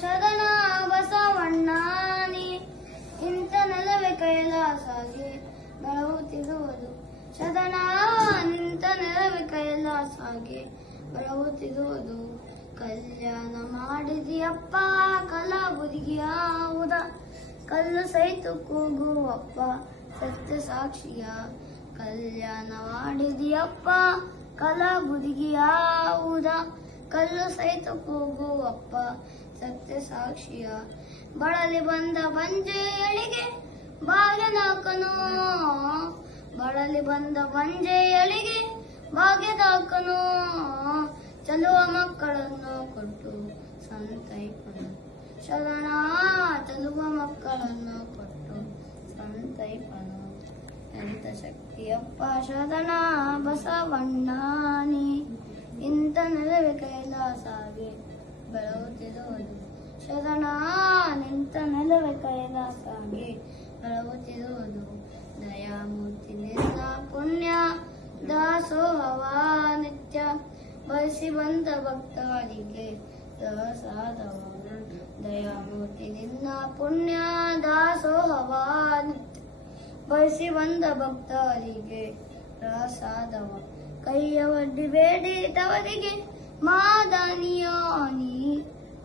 ಶರಣ ಬಸವಣ್ಣಾನಿ ಇಂಥ ನೆಲವೇ ಕೈಲಾಸಾಗಿ ಬೆಳಗುತ್ತಿರುವುದು ಶರಣ ನಿಂತ ನೆಲವೇ ಕೈಲಾಸಾಗಿ ಬೆಳಗುತ್ತಿರುವುದು ಕಲ್ಯಾಣ ಮಾಡಿದಿಯಪ್ಪ ಕಲಬುರಗಿಯಾವುದ ಕಲ್ಲು ಸಹಿತ ಕೂಗುವಪ್ಪ ಸತ್ಯ ಸಾಕ್ಷಿಯ ಕಲ್ಯಾಣ ಮಾಡಿದಿಯಪ್ಪ ಕಲಬುರಗಿಯಾವುದ ಕಲ್ಲು ಸಹಿತ ಕೂಗುವಪ್ಪ ಸತ್ಯ ಸಾಕ್ಷಿಯ ಬಳಲಿ ಬಂದ ಬಂಜೆಯಳಿಗೆ ಭಾಗ್ಯದಾಕನು ಬಳಲಿ ಬಂದ ಬಂಜೆಯಳಿಗೆ ಭಾಗ್ಯದಾಕನು ಚಲುವ ಮಕ್ಕಳನ್ನು ಕೊಟ್ಟು ಸಂತೈಪನು ಶರಣ ಚಲುವ ಮಕ್ಕಳನ್ನು ಕೊಟ್ಟು ಸಂತೈಪನು ಎಂತ ಶಕ್ತಿಯಪ್ಪ ಶರಣ ಬಸವಣ್ಣಾನಿ ಇಂಥ ನೆಲವೇ ಕೈಲಾಸಾಗಿ ಬೆಳಗುತ್ತಿರುವುದು ಶರಣ ನಿಂತ ನೆಲವೇ ಕೈಲಾಸಾಗಿ ಬೆಳಗುತ್ತಿರುವುದು ದಯಾಮೂರ್ತಿ ನಿನ್ನ ಪುಣ್ಯ ದಾಸೋಹವ ನಿತ್ಯ ಬಯಸಿ ಬಂದ ಭಕ್ತರಿಗೆ ಪ್ರಸಾದವ ದಯಾಮೂರ್ತಿ ನಿನ್ನ ಪುಣ್ಯ ದಾಸೋಹವ ನಿತ್ಯ ಬಯಸಿ ಬಂದ ಭಕ್ತರಿಗೆ ಪ್ರಸಾದವ ಕೈಯ ಒಡ್ಡಿ ಬೇಡಿದವರಿಗೆ ಮಾದನಿಯಾನಿ